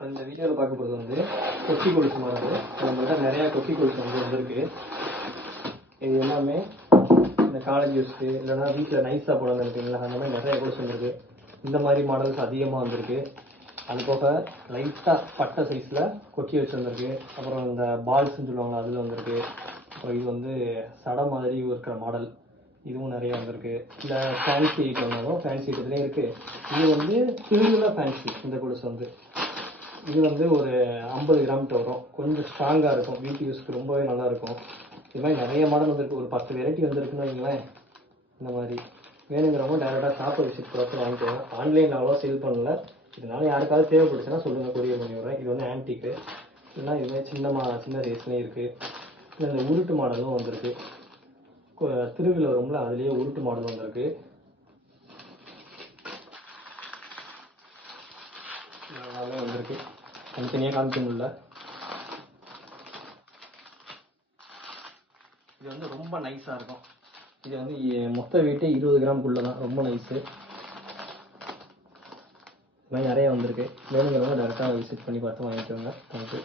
இப்போ இந்த வீடியோவில் பார்க்க போகிறது வந்து கொக்கி கொலுசு மாடல். நம்மள்கிட்ட நிறையா கொக்கி கொலுசு வந்து வந்திருக்கு. இது எல்லாமே இந்த காலேஜ் யூஸ்க்கு இல்லைனா வீட்டில் நைஸாக போடாமல் இருக்குங்களா, அந்த மாதிரி நிறைய கொலுசு வந்துருக்கு. இந்த மாதிரி மாடல்ஸ் அதிகமாக வந்திருக்கு. அது போக லைட்டாக பட்டை சைஸில் கொக்கி வச்சு வந்திருக்கு. அப்புறம் இந்த பால்ஸ்ன்னு சொல்லுவாங்களா, அதில் வந்திருக்கு. அப்புறம் இது வந்து சடை மாதிரி இருக்கிற மாடல், இதுவும் நிறைய வந்திருக்கு. இல்லை ஃபேன்சி ஐட்டம் வந்தாலும் ஃபேன்சி ஐட்டத்துலேயும் இருக்குது. இது வந்து திருவிழா ஃபேன்சி. இந்த கொலுசு வந்து இது வந்து ஒரு 50 கிராம்கிட்ட வரும். கொஞ்சம் ஸ்ட்ராங்காக இருக்கும், வீட்டு யூஸ்க்கு ரொம்பவே நல்லாயிருக்கும். இது மாதிரி நிறைய மாடல் வந்திருக்கு. ஒரு 10 வெரைட்டி வந்திருக்குன்னு வைங்களேன். இந்த மாதிரி வேணுங்கிறவங்க டேரெக்டாக ஷாப்பை விசிட் பார்த்து வாங்கிக்கோங்க. ஆன்லைனில் அவ்வளோ சேல் பண்ணல. இதனால யாருக்காவது தேவைப்படுச்சுன்னா சொல்லுங்கள், கொரியர் பண்ணி விட்றேன். இது வந்து ஆன்டிக்கு. இல்லைனா இதுமாதிரி சின்ன ரேஸ்லேயும் இருக்குது. இல்லை இந்த உருட்டு மாடலும் வந்திருக்கு. திருவிழா வரும்ல, அதுலேயே உருட்டு மாடல் வந்திருக்கு. நல்லாவே வந்திருக்கு. தனித்தனியாக காமிக்க முடியல. இது வந்து ரொம்ப நைஸாக இருக்கும். இது வந்து மொத்த வெயிட்டே 20 கிராமுக்குள்ளே தான். ரொம்ப நைஸு. இது மாதிரி நிறைய வந்திருக்கு. வேணுங்கிறவங்க டேரெக்டாக விசிட் பண்ணி பார்த்து வாங்கிக்கோங்க. தேங்க்யூ.